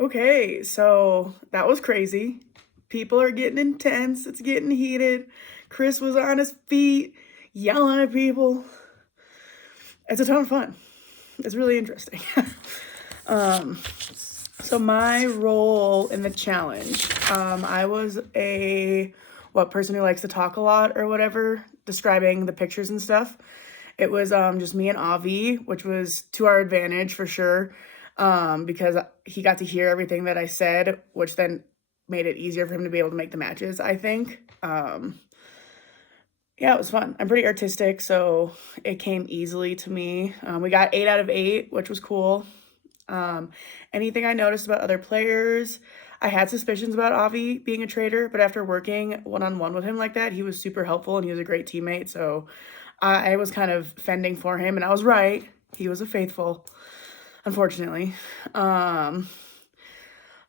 Okay, so that was crazy. People are getting intense. It's getting heated. Chris was on his feet, yelling at people. It's a ton of fun. It's really interesting. um, so my role in the challenge, I was a person who likes to talk a lot or whatever, describing the pictures and stuff. It was just me and Avi, which was to our advantage for sure, because he got to hear everything that I said, which then made it easier for him to be able to make the matches, I think. Yeah, it was fun. I'm pretty artistic, so it came easily to me. We got 8 out of 8, which was cool. Um, Anything I noticed about other players, I had suspicions about Avi being a traitor, but after working one-on-one with him like that, he was super helpful and he was a great teammate. So I was kind of fending for him, and I was right. He was a faithful, unfortunately. Um,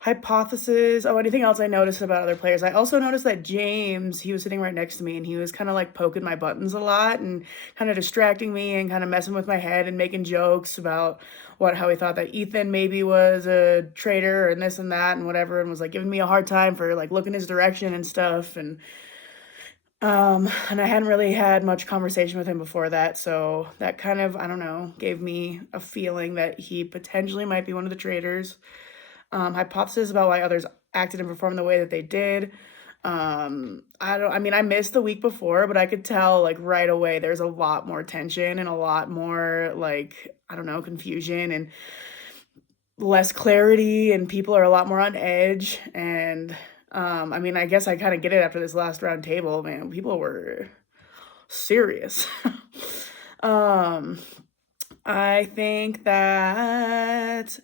Hypothesis. Oh, anything else I noticed about other players? I also noticed that James, he was sitting right next to me and he was kind of like poking my buttons a lot and kind of distracting me and kind of messing with my head and making jokes about how he thought that Ethan maybe was a traitor and this and that and whatever, and was like giving me a hard time for like looking his direction and stuff. And I hadn't really had much conversation with him before that, so that kind of, I don't know, gave me a feeling that he potentially might be one of the traitors. Hypothesis about why others acted and performed the way that they did. I mean, I missed the week before, but I could tell like right away there's a lot more tension and a lot more like, I don't know, confusion and less clarity, and people are a lot more on edge. And I mean, I guess I kind of get it after this last round table, man. People were serious. um, I think that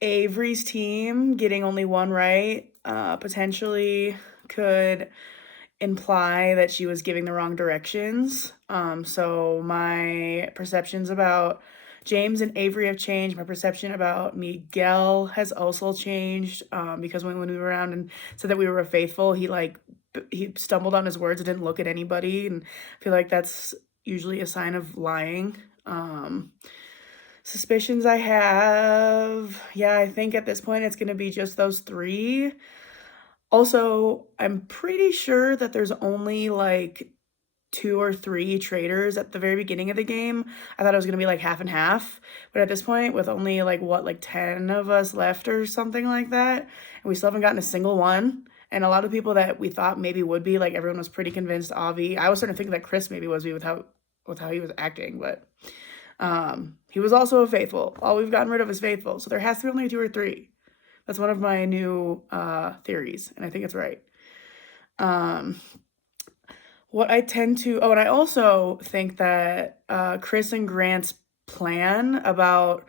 Avery's team getting only one right, potentially could imply that she was giving the wrong directions. So my perceptions about James and Avery have changed. My perception about Miguel has also changed, because when we were around and said that we were faithful, he stumbled on his words and didn't look at anybody, and I feel like that's usually a sign of lying. Suspicions I have, yeah, I think at this point it's gonna be just those 3. Also, I'm pretty sure that there's only, like, 2 or 3 traders at the very beginning of the game. I thought it was gonna be, like, half and half, but at this point, with only, like, what, like, 10 of us left or something like that, and we still haven't gotten a single one, and a lot of people that we thought maybe would be, like, everyone was pretty convinced Avi. I was starting to think that Chris maybe was with how he was acting, but he was also a faithful. All we've gotten rid of is faithful. So there has to be only 2 or 3. That's one of my new theories, and I think it's right. Um, what I tend to, oh, and I also think that Chris and Grant's plan about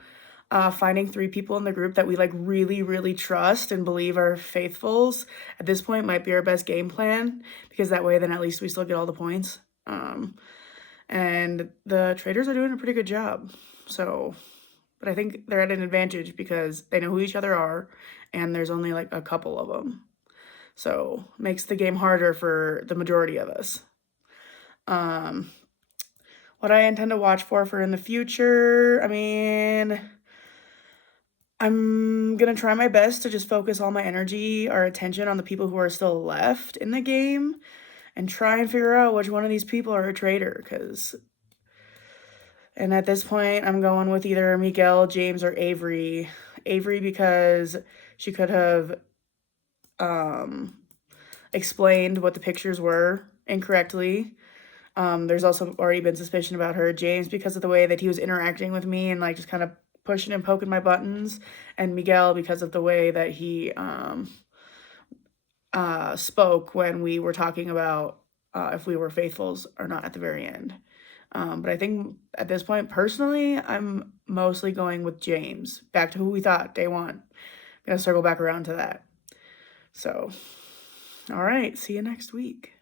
finding 3 people in the group that we like really, really trust and believe are faithfuls at this point might be our best game plan, because that way then at least we still get all the points. And the traders are doing a pretty good job. So, but I think they're at an advantage because they know who each other are, and there's only like a couple of them. So, makes the game harder for the majority of us. Um, what I intend to watch for in the future, I mean, I'm gonna try my best to just focus all my energy or attention on the people who are still left in the game and try and figure out which one of these people are a traitor, and at this point, I'm going with either Miguel, James, or Avery. Avery because she could have um, explained what the pictures were incorrectly. There's also already been suspicion about her. James because of the way that he was interacting with me and like just kind of pushing and poking my buttons, and Miguel because of the way that he spoke when we were talking about if we were faithfuls or not at the very end. But I think at this point, personally, I'm mostly going with James. Back to who we thought day one. Gonna circle back around to that. So, all right, see you next week.